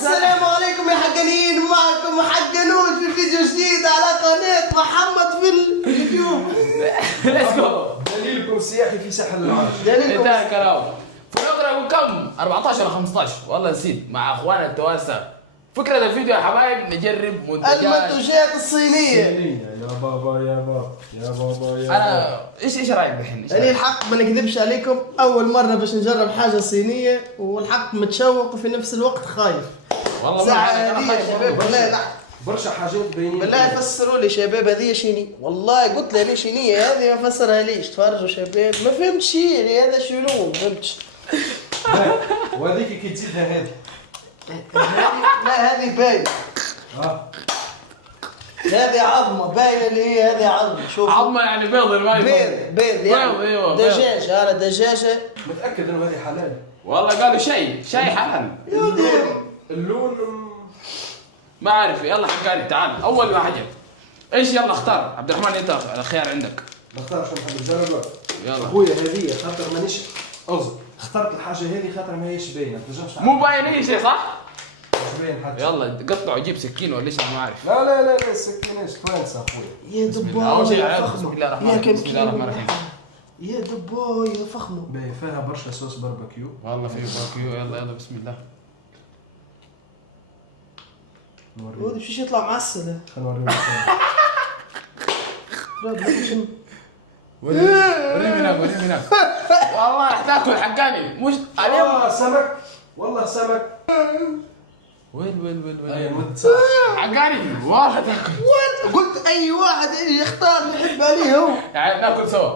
السلام عليكم يا حقانين، معكم حقانوش في فيديو جديد على قناة محمد في اليوتيوب. ليتس جو. دليلكم السياحي في ساحل العرش. انتهى الكلام. فنقرا كم 14 ولا 15 والله نسيت مع اخوانا التوانسه. فكرة الفيديو يا حبايب نجرب المنتوجات الصينية. يا بابا يا بابا يا بابا يا انا ايش رايك الحين؟ يعني الحق ما نكذبش عليكم، اول مرة باش نجرب حاجة صينية، والحق متشوق وفي نفس الوقت خايف. والله ساعة انا هذه يا خايف شباب بالله لا برشا حاجات باينين. بالله فسروا لي شباب هذه شيني، والله قلت لها لي شينية هذه ما فسرها ليش. تفرجوا شباب ما فهمتش يعني هذا شنو ما فهمتش. وهذيك كي تزيدها هذه لا هذه باين، هذه عظمة باينة اللي هي هذه عظمة. شوف عظمه يعني بيض الماي بيض يعني بيض، ايوه دجاج. هذا دجاجة متأكد انه هذه حلال. والله قالوا شيء حلال. اللون ما اعرف. يلا حقاني تعال اول ما حجر ايش؟ يلا اختار عبد الرحمن، انت الخيار عندك. نختار شو نحب نجرب. يلا اخويا هذه خاطر مانيش اخترت الحاجة هذه خاطر ما هيش باينة. تنجمش مو باين اي شيء صح؟ مش باين حتى. يلا قطع وجيب سكين ولا ايش ما اعرف. لا لا لا لا السكينة توانسة اخويا. يا اول شيء دباي يا على بسم فخمة الله الرحمن يا الرحيم. بسم الله الرحمن كم الرحيم. يا دباي يا فخمة. باين فيها برشا صوص باربيكيو. والله في باربيكيو. يلا بسم الله. هذا فيش يطلع معسل. خلينا نوريك. لا لا شنو وريني هناك وريني هناك. والله راح تاكل حقاني مش اليوم. سمك والله سمك. وين هاي مدة ساعة. حقاني والله تاكل. قلت اي واحد يختار يحب عليه هو. يعني ناكل سوا.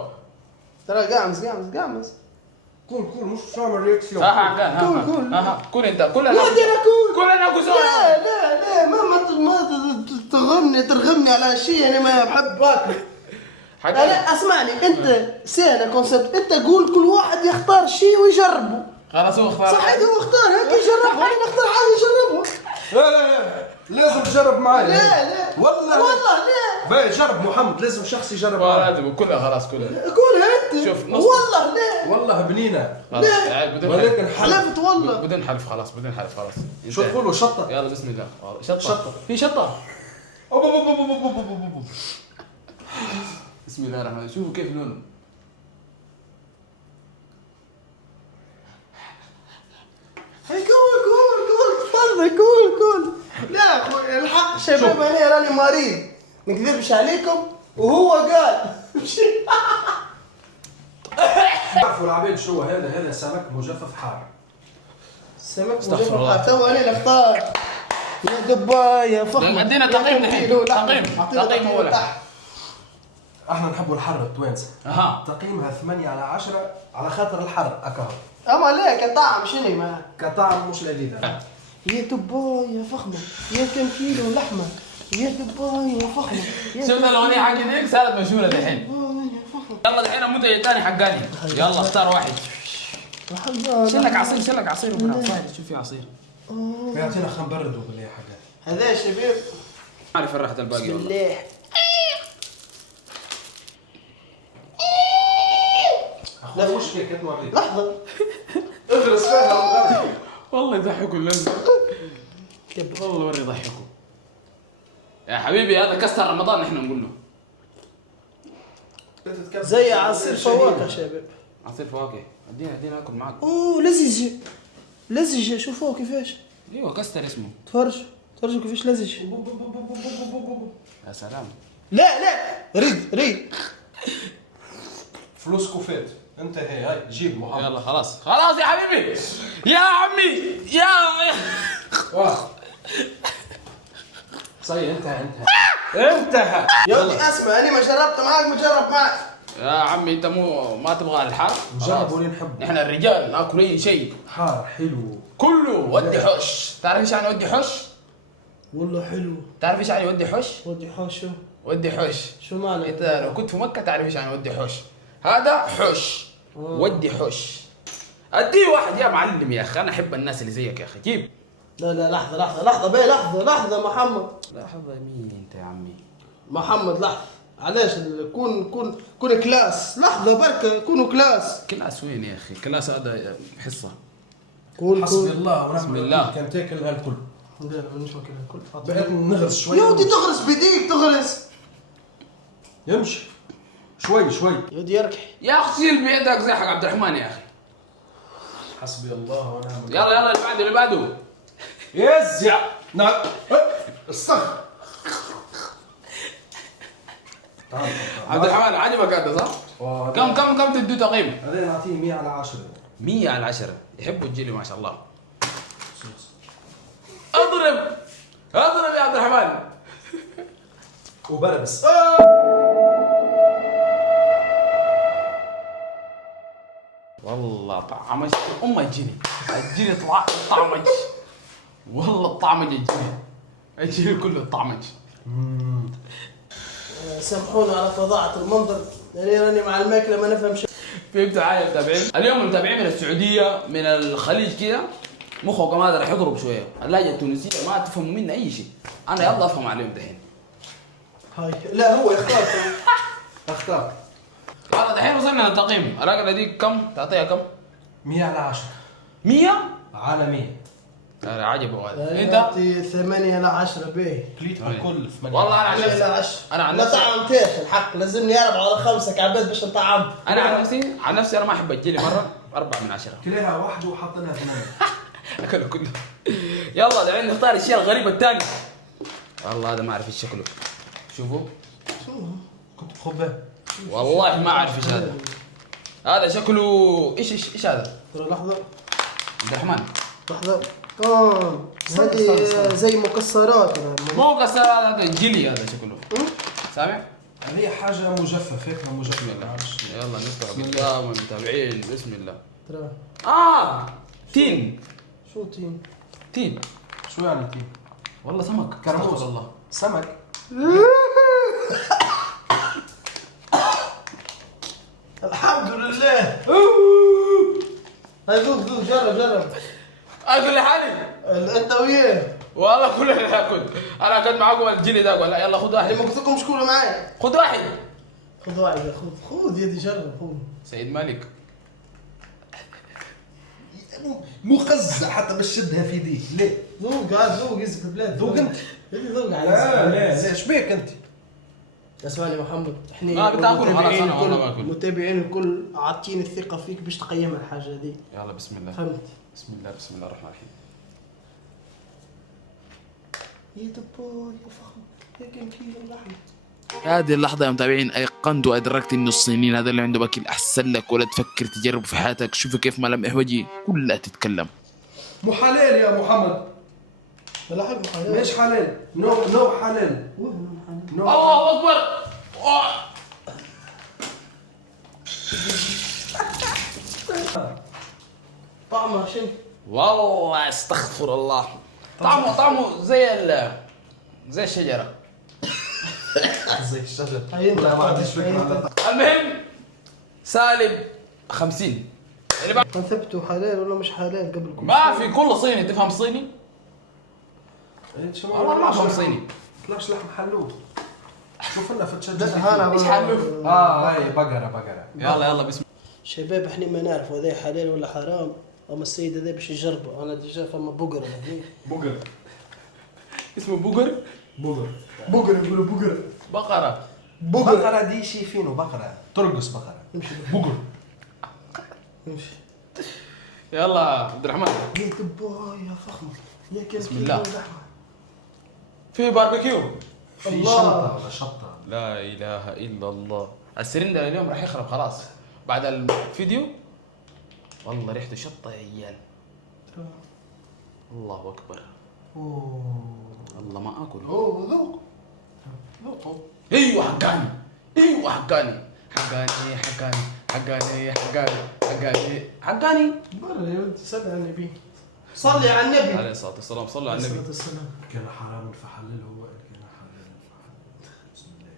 ترى قامز كول مش فاهم الرياكسيون. صح حقاني. كول. كل انت كلنا لا ناكل. اكل كلنا ناكل سوا. لا ما ترغمني على شيء يعني ما بحب اكل. حقاني لا اسمعني انت سهله كونسبت. انت قول كل واحد يختار شيء ويجربه. خلاص هو اختار. صحيح هو اختار هيك يجربها. انا نختار حاجه يجربها. لا لازم تجرب معي. لا والله لا باي جرب محمد. لازم شخص يجرب معي. لازم كلها خلاص كلها. قولها انت. شوف، نص. والله لا والله بنينة. خلاص تعال بدون ولكن حلف. حلفت والله. بدون حلف خلاص بدون حلف خلاص. شو تقولوا شطة. يلا بسم الله. شطة شطة. في شطة. أوب أوب أوب أوب أوب أوب أوب. بسم الله الرحمن الرحيم. شوفوا كيف لونه. قول تفضل قول. لا اخوي الحق شباب انا راني مريض ما نكذبش عليكم. وهو قال تعرفوا العباد شو هذا سمك مجفف حار. سمك استغفر الله. مجفف. تو انا اللي اختار. يا دباي يا فخم. عندنا تقييم الحين. تقييم اول. احنا نحبوا الحر التوانسة. اها تقييمها 8/10 على خاطر الحر اكهو. اما لا كطعم شنو ما. كطعم مش لذيذة. يا دباي يا فخمة يا كم كيلو لحمة. يا دباي يا فخمة. شفنا الاغنيه حق ذيك صارت مشهوره الحين. يا فخمة. يلا الحين المنتج الثاني حقاني. يلا اختار واحد. شلك عصير وبلا عصير. شوف في عصير. يعطينا خم برد وبالله حاجات. هذا يا شباب ما اعرف راحت الباقي بسم والله. الله. لا وش هيك توريك. لحظة ادرس فيها والله. والله يضحكوا اللمزه. والله وري يضحكوا. يا حبيبي هذا كسر رمضان نحن نقول له. زي عصير فواكه شباب. عصير فواكه. ادينا اكل معك. اوه لزج شوفوه كيفاش. ايوه كستر اسمه. تفرجوا كيفاش لزج. يا سلام. لا ريد فلوس كوفيت. انت هاي جيب محمد. يلا خلاص يا حبيبي. يا عمي يا واه صحيح انتهى. يا ودي اسمع انا ما جربت معاك ما جرب معك. يا عمي انت ما تبغى الحار. نجرب ولين نحب. نحن الرجال ناكل اي شيء حار حلو كله. ودي حش. تعرف ايش يعني ودي حش؟ والله حلو. تعرف ايش يعني ودي حش؟ ودي حوش ودي حش. شو معنى؟ انت لو كنت في مكة تعرف ايش يعني ودي حش. هذا حش. ودي حش. اديه واحد يا معلم يا اخي. انا احب الناس اللي زيك يا اخي. جيب. لا لحظة بيه لحظة محمد. لحظة مين انت يا عمي؟ محمد لحظة. علاش كون كلاس. لحظة بركة كونوا كلاس. كلاس وين يا اخي؟ كلاس هذا حصة. كون حسبي الله ونعم بسم الله. الوكيل. كان تاكل هالكل. لا مانيش واكلها الكل. بقيت نغرس شوي. يا ودي تغرس بيديك تغرس. يمشي شوي شوي. يا ودي يركح. يا اخي شيل بيدك زي حق عبد الرحمن يا اخي. حسبي الله ونعم الوكيل. يلا يلا اللي بعده اللي بعده. يزع. نعم. الصخر. تعال عبد الرحمن عجبك هذا صح؟ كم تدي تقييم؟ هذا نعطيه 100 على 10. 100 على 10. يحبوا الجيلي ما شاء الله. اضرب اضرب يا عبد الرحمن. وبربس. والله طعمج الجيلي. الجيلي طعمج. والله طعمج الجيلي كله طعمج. سامحونا على فظاعة المنظر، يعني راني مع الماكلة ما نفهم شيء. فهمتوا علي يا متابعين؟ اليوم المتابعين من السعودية من الخليج كذا مخكم هذا راح يضرب شوية، اللهجة التونسية ما تفهموا منها أي شيء، أنا يلا أفهم عليهم دحين. هاي لا هو اختار. اختار. يلا دحين وصلنا للتقييم، الراجل هذيك كم؟ تعطيها كم؟ 100 على 10. 100؟ على 100. هذا عجبه هذا. أنت؟ أعطي 8 على 10 باهي. كليت بالكل 8. والله أنا عن 8 نفسي على 10. أنا عن لا نفسي طعمتيش الحق، لازمني 4 على 5 كعبات باش نطعم. أنا عن نفسي أنا ما أحب الجيلي مرة 4 من 10. كلها واحدة وحاطينها 8. أكله كله. يلا دحين نختار الشيء الغريب الثاني. والله هذا ما أعرف إيش شكله. شوفوا. كنت بخبه. والله ما أعرف إيش هذا. هذا شكله إيش هذا؟ ترى لحظة. عبد الرحمن. لحظة. هذه زي مكسرات. مو كسر هذا جيلي هذا شكله. سامع؟ هي حاجة مجففة هيك مجففة. يلا نفتح قدام المتابعين بسم الله. ترى. تين. شو تين؟ تين. شو يعني تين؟ والله سمك. كرموز. استغفر الله. سمك. الحمد لله. هاي ذوق جرب. اكل لحالي. انت وياه. والله كلنا ناكل. انا كنت معاكم الجيلي ده ولا يلا خذ واحد. اللي ما قلت لكم شكون معايا. خذ واحد. خذ واحد خذ يدي جرب خذ. سيد مالك. مخزع حتى بشدها في يديك. ليه؟ ذوق قاعد ذوق يزك البلاد. ذوق انت. يدي ذوق على لا ايش بيك انت؟ اسمعني محمد، احنا ما بتاكل خلاص انا والله ما اكل. المتابعين الكل عاطين الثقة فيك باش تقيم الحاجة دي. يلا بسم الله. فهمت؟ بسم الله الرحمن الرحيم. يا دبوي يا فخم يا كم كيلو لحمة. هذه اللحظة يا متابعين أيقنت وأدركت إنه الصينيين هذا اللي عنده أكل أحسن لك ولا تفكر تجرب في حياتك. شوفوا كيف ملامح وجهي كلها تتكلم. مو حلال يا محمد. لحق حلال. ليش حلال؟ نو حلال. الله اكبر. طعمها شنو؟ والله استغفر الله. طعمه زي الشجرة. زي الشجر. هاي انت لا ما عنديش فكرة. المهم سالب 50. اللي بعد ثبتوا حلال ولا مش حلال قبلكم؟ ما في كل صيني تفهم صيني؟ والله ما افهم صيني. طلعش لحم حلوب. شوف لنا فتشة. هانا ايش حلو؟ هاي بقرة. يلا بسم الله. شباب احنا ما نعرف هذا حلال ولا حرام، اما السيد هذا باش يجربه. انا ديجا فما بقرة هنا. بقر. اسمه بقر. بقرة يقولوا بقرة. بقرة. بقرة دي شي فينو بقرة. ترقص بقرة. امشي بقر. امشي. يلا عبد الرحمن. يا دبوي يا فخم يا كم بسم كيلو الله. لحمة. في باربيكيو. في الله. شطة ولا شطة. لا اله الا الله. السرندة اليوم راح يخرب خلاص بعد الفيديو. والله ريحته شطة يا عيال. الله اكبر. الله ما اكل. ذوق. ايوه حقاني. برا يا ولد صلي على النبي. صلي على النبي. عليه الصلاة والسلام. صلوا على النبي. والسلام. كان حرام فحلل هو كان حلال فحلل. بسم الله.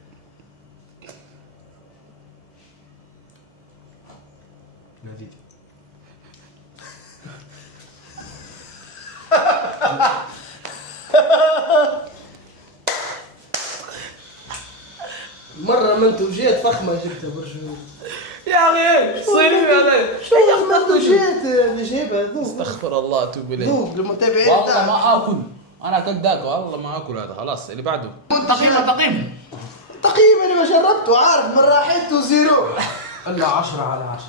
لذيذ. مرة منتوجات فخمة جبتها برشلونة. يا اخي صيني هذا. شو منتوجات اللي جايبها ذوق. استغفر الله اتوب اليه. ذوق للمتابعين والله بتاعك. ما اكل. انا اكلت ذاك والله ما اكل هذا خلاص. اللي بعده تقييم تقييم اللي ما جربته عارف من راحته زيرو. الا 10 على 10.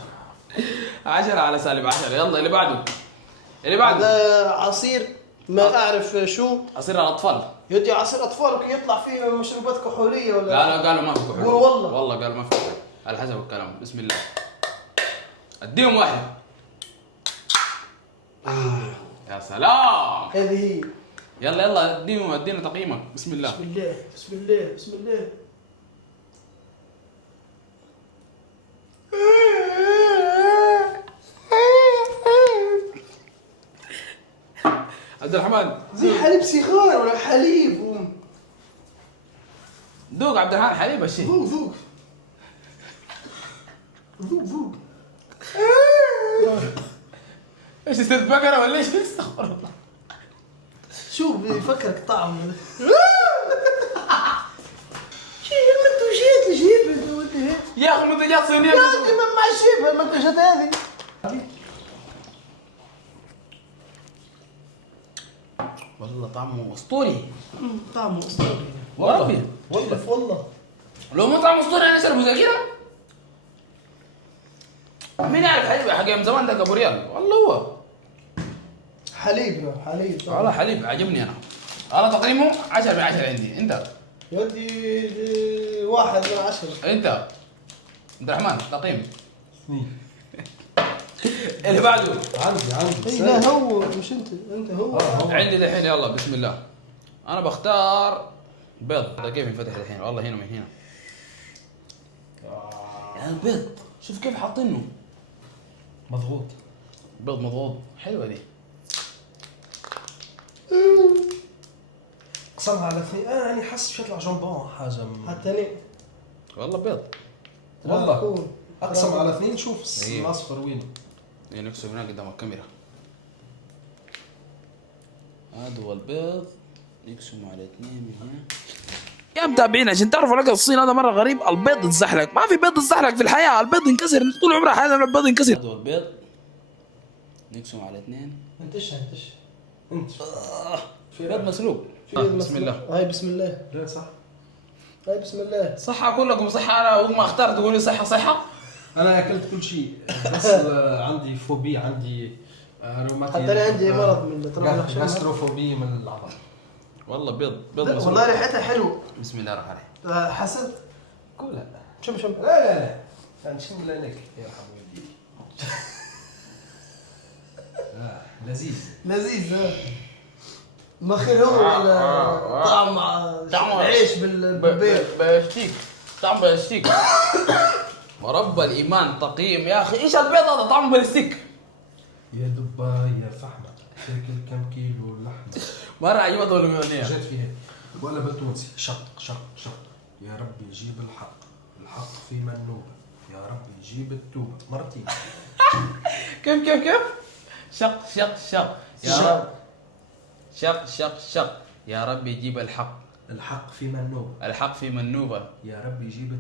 10 على سالب 10. يلا اللي بعده. اللي بعده هذا عصير ما اعرف شو. عصير الاطفال. يدي عصير اطفال يطلع فيه مشروبات كحوليه ولا لا لا قالوا ما في كحول. والله قالوا ما في كحول على حسب الكلام. بسم الله اديهم واحد. يا سلام. هذه هي. يلا يلا ادينا تقييمك. بسم الله. بسم الله بسم الله بسم الله. عبد الرحمن زي حليب سيخار ولا حليب. ذوق عبد الرحمن حليب الشيء. ذوق ذوق ذوق. ايش استاذ بقره ولا ايش؟ استغفر الله. شو بيفكرك طعم. شيء انت وجيت جيب انت. يا اخي منتجات صينيه. ما شيبها المنتجات هذه. والله طعمه اسطوري. طعمه اسطوري والله والله. لو مو طعمه اسطوري انا اشربه زي كذا. مين يعرف حليب حق يوم زمان ذاك ابو ريال. والله هو حليب والله حليب عجبني انا تقييمه 10 من 10 عندي. انت يودي 1 من 10. انت عبد الرحمن تقييم 2. اللي بعده عندي لا هو مش انت هو. عندي الحين. يلا بسم الله. انا بختار بيض. هذا كيف ينفتح الحين والله هنا من هنا. يا البيض شوف كيف حاطينه مضغوط. بيض مضغوط. حلوه دي. قسمها على 2. يعني حس بيطلع جنبون حاجه حتى لي والله بيض. والله اقسم على 2. شوف أيوه. الاصفر وينه. يعني نكسب هنا قدام الكاميرا. هذا هو البيض يقسموا على 2 من هنا. يا متابعين عشان تعرفوا لقى الصين هذا مره غريب. البيض اتزحلق. ما في بيض اتزحلق في الحياه. البيض ينكسر طول عمره. هذا البيض ينكسر. هذا هو البيض نقسم على 2. انتش انت بيض مسلوق. بسم الله. هاي بسم الله. لا صح. هاي بسم الله. صح اقول لكم صح. انا وما اختار تقولي صحه. انا اكلت كل شيء بس عندي فوبي. عندي روماتيزم. حتى انا عندي مرض من جاستروفوبي من العظم. والله بيض مسلوق. والله ريحتها حلوه. بسم الله الرحمن الرحيم. حسد. كلها. شم لا نشم لك يرحم والديك. لذيذ. ما خير هو طعم عيش بالبيض. بشتيك. طعم بلاستيك. ورب الايمان تقييم يا اخي. ايش البيض هذا طعمه بلاستيك. يا دبا يا فحمة تاكل كم كيلو لحمة. مرة عجبت ولا مغنية؟ جات فيها ولا بالتونسي. شق يا رب يجيب الحق في منوبة. يا رب يجيب التوبة. مرتين. كيف شق يا رب. شق يا رب يجيب الحق في منوبة. يا رب يجيب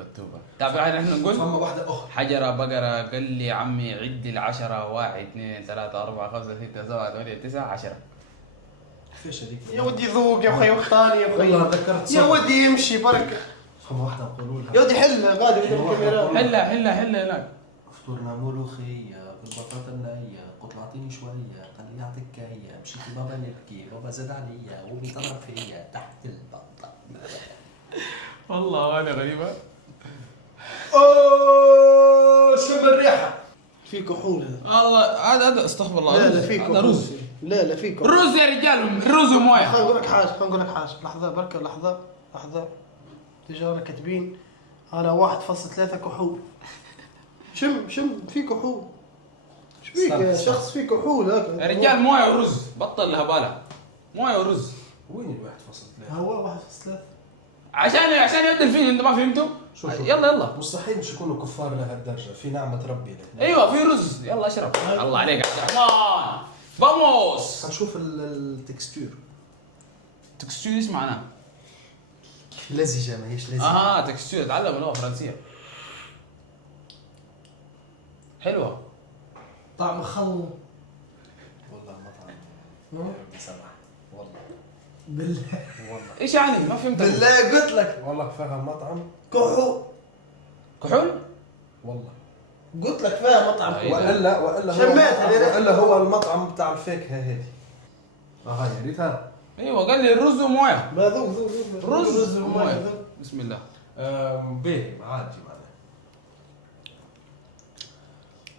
التوبة. تابع نحن نقول فما واحدة أخرى. حجرة بقرة قال لي عمي عدي 10. 1 2 3 4 5 6 7 8 9 10. كيفاش هذيك؟ يا ودي ذوق يا اخي وقتاني يا اخي. والله ذكرت يا ودي يمشي بركة. فما واحدة نقولوا لها. يا ودي حل غادي قدام الكاميرا. حلها هناك. فطورنا ملوخية بالبطاطا النية. قلت له اعطيني شوية. قال لي اعطيك كاية. مشيت بابا يبكي. بابا زاد عليا وبيطلع فيا تحت البطة. والله هذه غريبة. اوه شم الريحة. في كحول هذا. الله هذا استغفر الله. لا في كحول. هذا رز. لا في كحول. رز يا رجال. رز ومويه. خليني اقول لك حاجة. لحظة بركة لحظة. تجارة كاتبين أنا 1.3 كحول. شم في كحول. ايش بيك يا شخص في كحول يا رجال مويه ورز. بطل الهبالة. مويه ورز. وين ال 1.3؟ هو 1.3 عشان يبدل فيني. انت ما فهمتوا؟ شوف. يلا مستحيل مش يكونوا كفار لهالدرجة. في نعمة ربي لك. ايوه في رز. يلا اشرب. الله عليك عبد الرحمن. فاموس. نشوف التكستور. تكستور ايش معناه؟ لزجة ما هيش لزجة. تكستور. اتعلم اللغة الفرنسية. حلوة. طعم خل. والله ما طعم. يا ربي سمح. والله بالله والله ايش يعني؟ ما فهمت. بالله قلت لك والله فاهم مطعم كحول. كحول؟ والله. قلت لك فيها مطعم إيه. والا والا شميتها هو ليه؟ والا هو المطعم بتاع الفيك هذه. هاي يا ريتها. ايوه قال لي الرز ومويه. ما ذوق ذوق ذوق. رز ومويه. ومويه. بسم الله. باهي عادي معناها.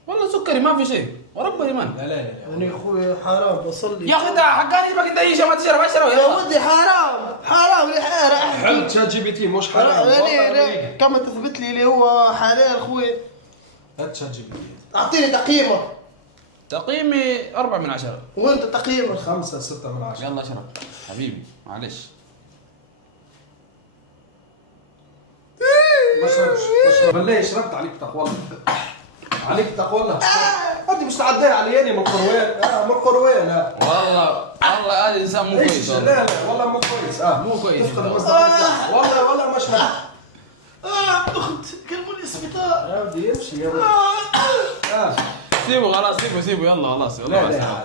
والله سكري ما في شيء ورب ايمان. لا لا لا يعني يا اخوي حرام بصلي. يا اخي انت حقاني يجيبك انت اي شيء ما تشرب اشرب يا ودي حرام حرام لي حل شات جي بي تي مش حرام. يعني كما تثبت لي اللي هو حلال اخوي. هات شات جي بي تي. اعطيني تقييمك. تقييمي 4 من 10. وانت تقييمك 5 6 من 10. يلا اشرب حبيبي معلش. ما شربش بالله شربت عليك تقوى الله. عليك تقوى الله. انت مش تعديها علياني من قروان. من قروان. والله هذا انسان مو كويس. لا والله لا والله مو كويس. مو كويس. تفقد المصداقية. والله مش مهم. اخت كلموني اسبيطار. يا ودي امشي يا ودي. سيبه خلاص سيبه يلا خلاص. لا لا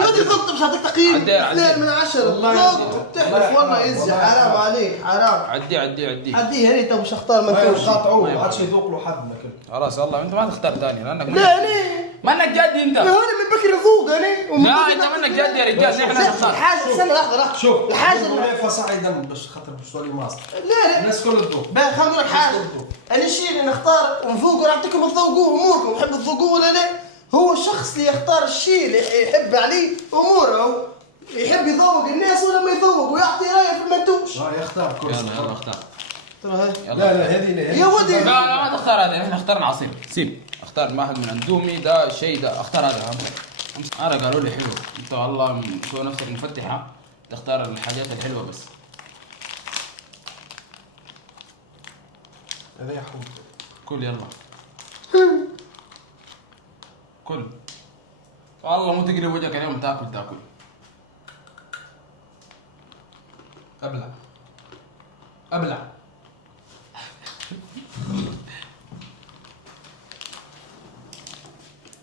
يا ودي ضبط مش هعطيك تقييم عديها. 2 من 10. ضبط تحلف والله يزي حرام عليك حرام. عدي عديه هني انت مش اختار ما منتوش. يقاطعوه ما عادش يذوق له حد مثل. خلاص والله انت ما تختار ثاني لانك لا ليه؟ ما انك جدي انت. يا هوني من بكري ذوق انا. لا انت منك جدي يا رجال نحن نختار. الحاجه استنى لحظه شوف الحاجه المنافسة صعيدا باش خاطر بسولي ماستر. لا الناس كل تذوق. بقى خليني نقول لك حاجه. انا الشيء اللي نختار ونذوقه نعطيكم تذوقوه اموركم. تحبوا تذوقوه ولا لا؟ هو الشخص اللي يختار الشيء اللي يحب عليه اموره. يحب يذوق الناس ولا ما يذوق ويعطي رايه في المنتوج. يختار كل يلا اختار. ترى هاي لا هذه لا. يا ودي. لا ما تختار هذا احنا اخترنا عصير. سيب اختار واحد من اندومي ده الشيء ده اختار هذا. انا قالوا لي حلو انت والله سوي نفسك مفتحه تختار الحاجات الحلوه بس. هذا يا حوت. كل يلا كل والله مو تقلب وجهك اليوم تاكل. ابلع.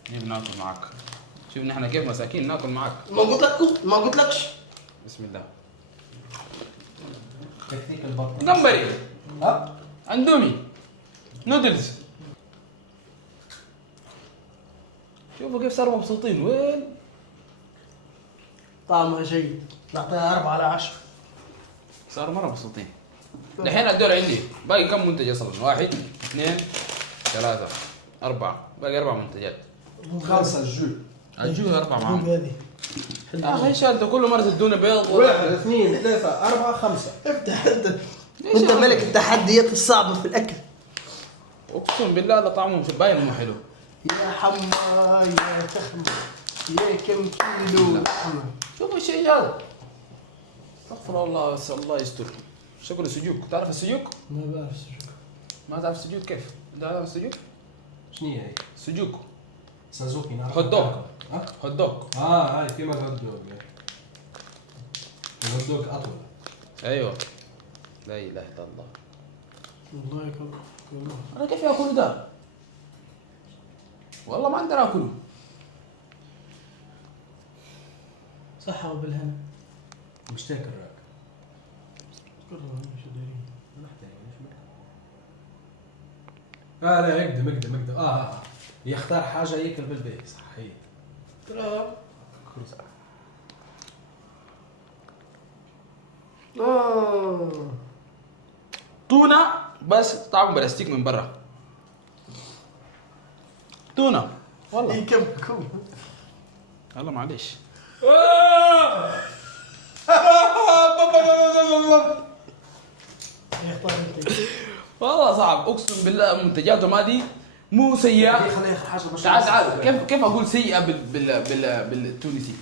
جيب ناكل معك. شوف نحن كيف مساكين ناكل معك. ما قلت لكش. بسم الله. تكتيك البطل. جمبري ها اندومي نودلز. شوفوا كيف صاروا مبسوطين. وين طعمها جيد. نعطيها 4 على 10. صاروا مره مبسوطين. الحين الدور عندي باقي كم منتج اصلا؟ 1 2 3 4 باقي 4 منتجات. 5 الجو. الجو 4 معاهم. هذه يا اخي ايش انتوا كل مره تدونا بيض 1 2 3 4 5. افتح انت ملك التحديات الصعبه في الاكل. اقسم بالله هذا طعمه باين مو حلو. يا حما يا تخمه يا كم كيلو لحمه. شوفوا الشيء هذا. استغفر الله الله يستر. شكله سجوك. تعرف السجوك؟ ما بعرف سجوك. ما تعرف السجوك كيف؟ انت تعرف السجوك؟ شنو هي؟ سجوك سازوكي نعرف. هوت دوغ. ها؟ هوت دوغ. هاي كيما الهوت دوغ. الهوت دوغ اطول. ايوه لا اله الا الله. والله والله انا كيف اكل ده؟ والله ما اقدر اكله. صحة وبالهنا. مش تاكل راك. مش دارين. محتاج لا اقدم. يختار حاجة ياكل بالبيت صحيح. ترى تونة بس طعم بلاستيك من برا. تونة والله. اي كم والله معليش. يختار انت. والله صعب اقسم بالله منتجاتهم هذه مو سيئة. خلي اخر حاجة باش تعال كيف اقول سيئة بالتونسي؟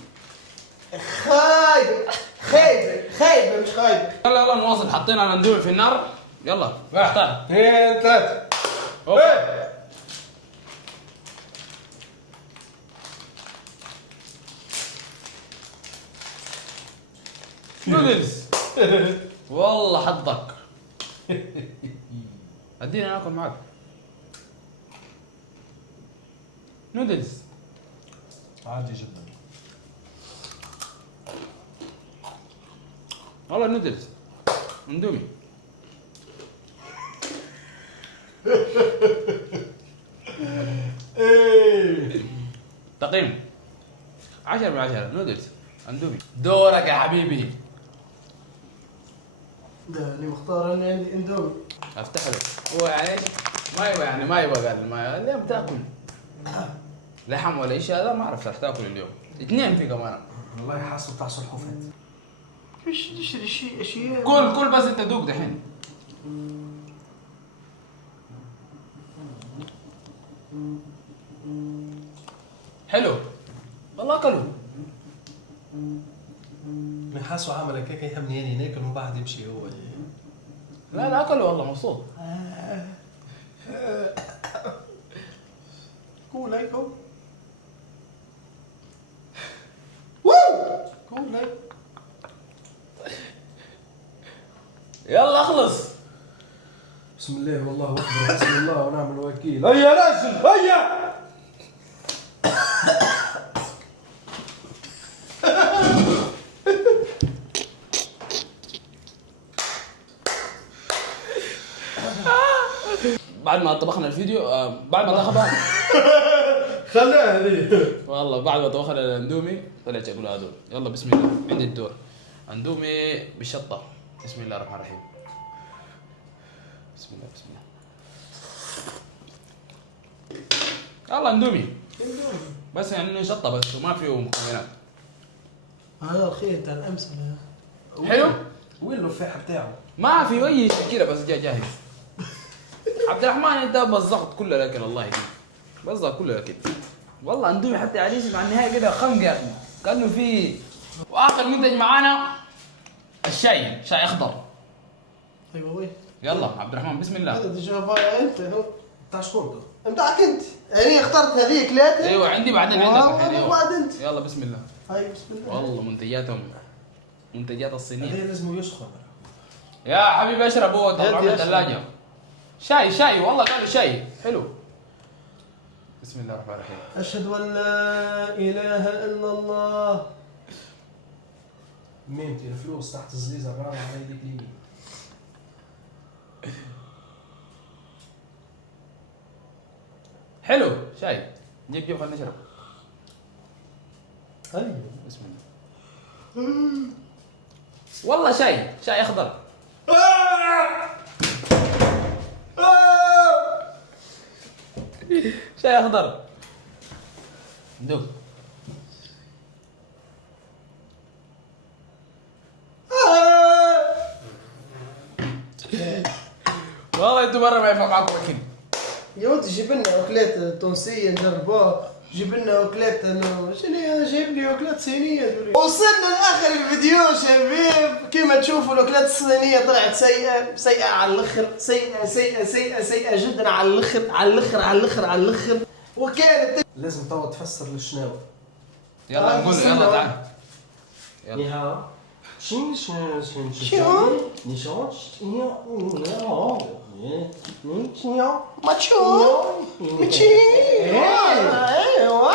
خايبة مش خايبة. يلا نواصل. حطينا الاندومي في النار. يلا اختار. 2 3. اوكي. نودلز. والله حظك. ادينا ناكل معك. نودلز عادي جدا. والله نودلز اندومي. تقييم 10 من 10 نودلز اندومي. دورك يا حبيبي. ده اللي مختار اني عندي اندومي. افتح له هو يعني ايش؟ ما يبغى قال ما اليوم تاكل لحم ولا ايش هذا ما اعرف راح تاكل اليوم. اثنين في كمان. والله حاسه بتاع سلحفاة. فيش تشتري شيء اشياء. كل بس انت دوق دحين. حلو والله اكلوا. من حاسه عمل هيك يهمني يعني ناكل ومن بعد يمشي هو. لا اكلوا والله مبسوط. قول هيك قول هيك. يلا اخلص. بسم الله والله اكبر بسم الله ونعم الوكيل. هيا نازل هيا. بعد ما طبخنا الفيديو بعد ما طبخنا خليها هذه. والله بعد ما طبخنا الاندومي طلعت اقول هذول. يلا بسم الله عندي الدور. اندومي بالشطه. بسم الله الرحمن الرحيم. بسم الله بسم الله. يلا اندومي بس يعني انه شطه بس وما فيه مكونات. هذا الخير تاع الامثله. حلو. وين الرفاح بتاعه؟ ما في اي تشكيله بس جاء جاهز. عبد الرحمن انت بزغت كل الاكل الله يهديك. بزغ كل الاكل. والله اندومي حتى عليه مع النهايه كده خنق يا اخي كانه في. واخر منتج معانا الشاي، شاي اخضر. ايوه وين؟ يلا عبد الرحمن بسم الله. هذا ديجا بايع انت هو بتاع شكون ده؟ بتاعك انت. يعني اخترت هذيك ثلاثه. ايوه عندي بعدين عندك الحين. ايوه بعد انت. يلا بسم الله. هاي بسم الله. والله منتجات الصينيه. هذه لازم يسخن. يا حبيبي اشرب هو طلع من يا الثلاجه. شاي والله قالوا شاي حلو. بسم الله الرحمن الرحيم. اشهد ان لا اله الا الله. ميمتي الفلوس تحت الزريزه الرابعه على يديك اليمين. حلو شاي. جيب خلينا نشرب. ايوه بسم الله. والله شاي اخضر. شاي اخضر. دوق. والله انتم مره ما ينفع معكم اكل. يا ولد جيب لنا اكلات تونسيه نجربوها. جيب لنا اكلات انه شنو جايب لي اكلات صينيه دوري. وصلنا لاخر الفيديو شباب. كما تشوفوا الاكلات الصينيه طلعت سيئه على الاخر. سيئه جدا على الاخر. وكانت لازم توا تفسر للشناوي. يلا نقول له يلا تعال. يلا. 你好，请是请是请你说你好，你请要 ماتشو ميتشي ايوه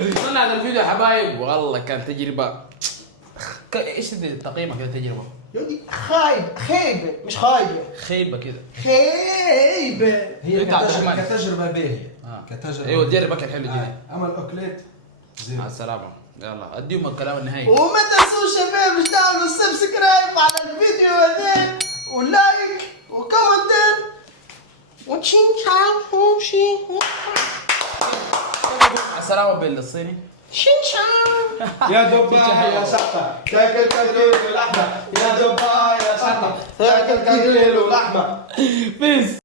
وصلنا هذا الفيديو يا حبايب والله كانت تجربه. ايش تقييمك كذا تجربه؟ يودي خايبه مش خايبه. خيبه كده. خايبه. هي أنت عبد الرحمن. كتجربة باهية. كتجربة. ايوه تجرب اكل حلو جدا. عمل اكلات زين. مع السلامه. يلا اديهم الكلام النهائي. وما تنسوش شباب تعملوا سبسكرايب على الفيديو هذا ولايك وكومنت وتشين شاو وشي مع السلامه بالصيني. شين شاو. يا دبي يا شطة تاكل كثير ولحمة. يا دبي يا شطة تاكل كثير ولحمة. بيس.